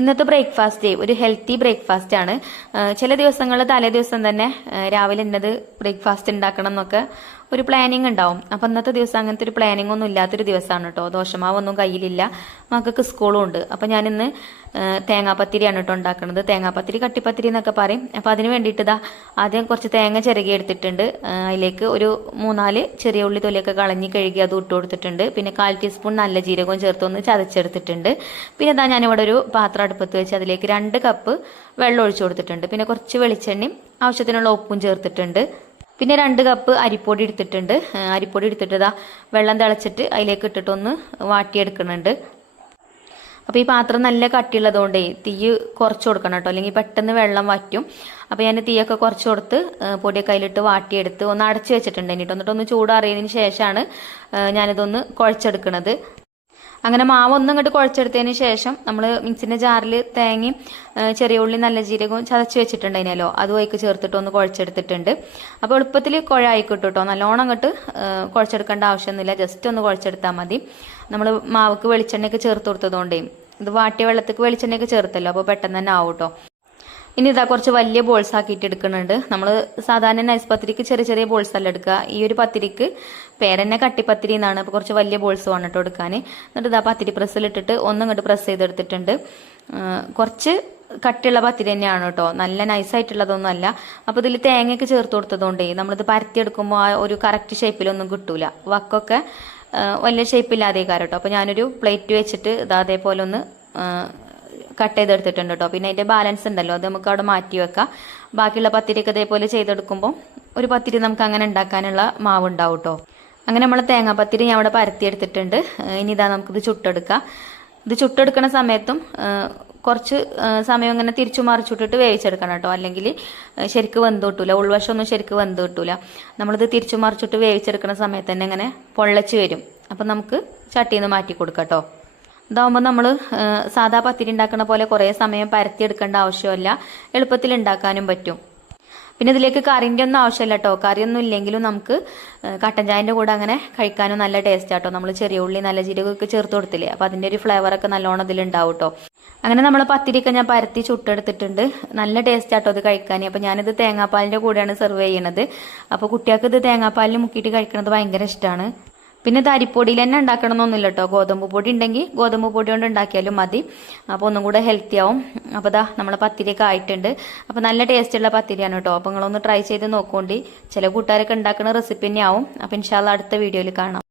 ഇന്നത്തെ ബ്രേക്ക്ഫാസ്റ്റ് ഒരു healthy breakfast ആണ്. ചില ദിവസങ്ങളിൽ തലേ ദിവസം തന്നെ രാവിലെ ഇന്നത് ബ്രേക്ക്ഫാസ്റ്റ് ഉണ്ടാക്കണം എന്നൊക്കെ ഒരു പ്ലാനിങ് ഉണ്ടാവും. അപ്പൊ ഇന്നത്തെ ദിവസം അങ്ങനത്തെ ഒരു പ്ലാനിങ് ഒന്നും ഇല്ലാത്തൊരു ദിവസമാണ് കേട്ടോ. ദോശമാവൊന്നും കയ്യിലില്ല, മക്കൾക്ക് സ്കൂളും ഉണ്ട്. അപ്പൊ ഞാനിന്ന് തേങ്ങാപ്പത്തിരിയാണ് കേട്ടോ ഉണ്ടാക്കുന്നത്. തേങ്ങാപ്പത്തിരി കട്ടിപ്പത്തിരി എന്നൊക്കെ പറയും. അപ്പൊ അതിന് വേണ്ടിയിട്ട് ഇതാ ആദ്യം കുറച്ച് തേങ്ങ ചിരകി എടുത്തിട്ടുണ്ട്. അതിലേക്ക് ഒരു 3-4 ചെറിയ ഉള്ളി തൊലിയൊക്കെ കളഞ്ഞ് കഴുകി അത് ഇട്ട് കൊടുത്തിട്ടുണ്ട്. പിന്നെ 1/4 ടീസ്പൂൺ നല്ല ജീരകവും ചേർത്തൊന്ന് ചതച്ചെടുത്തിട്ടുണ്ട്. പിന്നെ ഇതാ ഞാനിവിടെ ഒരു പാത്രം അടുപ്പത്ത് വെച്ച് അതിലേക്ക് 2 കപ്പ് വെള്ളം ഒഴിച്ചു കൊടുത്തിട്ടുണ്ട്. പിന്നെ കുറച്ച് വെളിച്ചെണ്ണയും ആവശ്യത്തിനുള്ള ഉപ്പും ചേർത്തിട്ടുണ്ട്. പിന്നെ 2 കപ്പ് അരിപ്പൊടി എടുത്തിട്ടുണ്ട്. അരിപ്പൊടി എടുത്തിട്ട് ഇതാ വെള്ളം തിളച്ചിട്ട് അതിലേക്ക് ഇട്ടിട്ടൊന്ന് വാട്ടിയെടുക്കുന്നുണ്ട്. അപ്പോൾ ഈ പാത്രം നല്ല കട്ടിയുള്ളതുകൊണ്ടേ തീ കുറച്ച് കൊടുക്കണം കേട്ടോ, അല്ലെങ്കിൽ പെട്ടെന്ന് വെള്ളം വറ്റും. അപ്പോൾ ഞാൻ തീയൊക്കെ കുറച്ച് കൊടുത്ത് പൊടിയൊക്കെ അതിലിട്ട് വാട്ടിയെടുത്ത് ഒന്ന് അടച്ചു വെച്ചിട്ടുണ്ട്. എന്നിട്ടൊന്ന് ചൂടാറിയതിന് ശേഷമാണ് ഞാനിതൊന്ന് കുഴച്ചെടുക്കുന്നത്. അങ്ങനെ മാവ് ഒന്നും ഇങ്ങോട്ട് കുഴച്ചെടുത്തതിന് ശേഷം നമ്മൾ മിക്സിന്റെ ജാറിൽ തേങ്ങയും ചെറിയ ഉള്ളി നല്ല ജീരകവും ചതച്ച് വെച്ചിട്ടുണ്ടായിരുന്നല്ലോ, അതും അതിലേക്ക് ചേർത്തിട്ട് ഒന്ന് കുഴച്ചെടുത്തിട്ടുണ്ട്. അപ്പോൾ എളുപ്പത്തിൽ കുഴായിക്കിട്ടു കേട്ടോ. നല്ലോണം അങ്ങോട്ട് കുഴച്ചെടുക്കേണ്ട ആവശ്യമൊന്നുമില്ല, ജസ്റ്റ് ഒന്ന് കുഴച്ചെടുത്താൽ മതി. നമ്മൾ മാവക്ക് വെളിച്ചെണ്ണയൊക്കെ ചേർത്ത് കൊടുത്തതുകൊണ്ടേ ഇത് വാട്ടിയ വെള്ളത്തേക്ക് വെളിച്ചെണ്ണയൊക്കെ ചേർത്തല്ലോ, അപ്പോൾ പെട്ടെന്ന് തന്നെ ആവും കേട്ടോ. ഇനി ഇതാ കുറച്ച് വലിയ ബോൾസ് ആക്കിയിട്ട് എടുക്കുന്നുണ്ട്. നമ്മൾ സാധാരണ നൈസ് പത്തിരിക്ക് ചെറിയ ചെറിയ ബോൾസ് അല്ല എടുക്കുക. ഈ ഒരു പത്തിരിക്ക് പേരെന്നെ കട്ടിപ്പത്തിരി എന്നാണ്. അപ്പോൾ കുറച്ച് വലിയ ബോൾസ് വേണം കേട്ടോ എടുക്കാൻ. എന്നിട്ട് ഇതാ പത്തിരി പ്രസ്സിലിട്ടിട്ട് ഒന്നും ഇങ്ങോട്ട് പ്രസ് ചെയ്തെടുത്തിട്ടുണ്ട്. കുറച്ച് കട്ടിയുള്ള പത്തിരി തന്നെയാണ് കേട്ടോ, നല്ല നൈസായിട്ടുള്ളതൊന്നും അല്ല. അപ്പോൾ ഇതിൽ തേങ്ങയൊക്കെ ചേർത്ത് കൊടുത്തതുകൊണ്ടേ നമ്മളിത് പരത്തിയെടുക്കുമ്പോൾ ആ ഒരു കറക്റ്റ് ഷേപ്പിലൊന്നും കിട്ടൂല. വക്കൊക്കെ വലിയ ഷേപ്പില്ലാതെ കേട്ടോ. അപ്പോൾ ഞാനൊരു പ്ലേറ്റ് വെച്ചിട്ട് ഇത് അതേപോലെ ഒന്ന് കട്ട് ചെയ്തെടുത്തിട്ടുണ്ട് കേട്ടോ. പിന്നെ അതിന്റെ ബാലൻസ് ഉണ്ടല്ലോ, അത് നമുക്ക് അവിടെ മാറ്റി വെക്കാം. ബാക്കിയുള്ള പത്തിരിയൊക്കെ ഇതേപോലെ ചെയ്തെടുക്കുമ്പോൾ ഒരു പത്തിരി നമുക്ക് അങ്ങനെ ഉണ്ടാക്കാനുള്ള മാവ് ഉണ്ടാവും കേട്ടോ. അങ്ങനെ നമ്മൾ തേങ്ങാപ്പത്തിരി ഞാൻ അവിടെ പരത്തിയെടുത്തിട്ടുണ്ട്. ഇനി ഇതാ നമുക്കിത് ചുട്ടെടുക്കാം. ഇത് ചുട്ടെടുക്കുന്ന സമയത്തും കുറച്ച് സമയം ഇങ്ങനെ തിരിച്ചു മറിച്ചിട്ടിട്ട് വേവിച്ചെടുക്കണം കേട്ടോ, അല്ലെങ്കിൽ ശരിക്ക് വെന്ത് കിട്ടൂല. ഉൾവശമൊന്നും ശരിക്ക് വെന്ത് കിട്ടൂല. നമ്മളിത് തിരിച്ചു മറിച്ചിട്ട് വേവിച്ചെടുക്കുന്ന സമയത്ത് തന്നെ ഇങ്ങനെ പൊള്ളച്ച് വരും. അപ്പം നമുക്ക് ചട്ടിയിൽ നിന്ന് മാറ്റി കൊടുക്കാം കേട്ടോ. ഇതാവുമ്പോൾ നമ്മൾ സാധാ പത്തിരി ഉണ്ടാക്കുന്ന പോലെ കുറേ സമയം പരത്തിയെടുക്കേണ്ട ആവശ്യമില്ല, എളുപ്പത്തിൽ ഉണ്ടാക്കാനും പറ്റും. പിന്നെ ഇതിലേക്ക് കറിൻ്റെ ഒന്നും ആവശ്യമില്ല കേട്ടോ. കറിയൊന്നും ഇല്ലെങ്കിലും നമുക്ക് കട്ടൻ ചായൻ്റെ കൂടെ അങ്ങനെ കഴിക്കാനും നല്ല ടേസ്റ്റ് ആട്ടോ. നമ്മൾ ചെറിയ ഉള്ളി നല്ല ജീരകമൊക്കെ ചേർത്ത് കൊടുത്തില്ലേ, അപ്പോൾ അതിൻ്റെ ഒരു ഫ്ലേവറൊക്കെ നല്ലോണം ഇതിലുണ്ടാവും കേട്ടോ. അങ്ങനെ നമ്മൾ പത്തിരിയൊക്കെ ഞാൻ പരത്തി ചുട്ടെടുത്തിട്ടുണ്ട്. നല്ല ടേസ്റ്റ് ആട്ടോ ഇത് കഴിക്കാൻ. അപ്പോൾ ഞാനിത് തേങ്ങാപ്പാലിൻ്റെ കൂടെയാണ് സെർവ് ചെയ്യണത്. അപ്പോൾ കുട്ടികൾക്ക് ഇത് തേങ്ങാപ്പാലിൽ മുക്കിയിട്ട് കഴിക്കുന്നത് ഭയങ്കര ഇഷ്ടമാണ്. പിന്നെ ഇത് അരിപ്പൊടിയിൽ തന്നെ ഉണ്ടാക്കണമെന്നൊന്നുമില്ല കേട്ടോ. ഗോതമ്പ് പൊടി ഉണ്ടെങ്കിൽ ഗോതമ്പ് പൊടി കൊണ്ട് ഉണ്ടാക്കിയാലും മതി. അപ്പോൾ ഒന്നും കൂടെ ഹെൽത്തി ആവും. അപ്പോൾ ഇതാ നമ്മളെ പത്തിരിയൊക്കെ ആയിട്ടുണ്ട്. അപ്പോൾ നല്ല ടേസ്റ്റുള്ള പത്തിരിയാണ് കേട്ടോ. അപ്പോൾ നിങ്ങളൊന്ന് ട്രൈ ചെയ്ത് നോക്കുകൊണ്ട് ചില കൂട്ടുകാരൊക്കെ ഉണ്ടാക്കുന്ന റെസിപ്പി തന്നെ ആവും. അപ്പോൾ ഇൻഷാല്ലാ അടുത്ത വീഡിയോയിൽ കാണാം.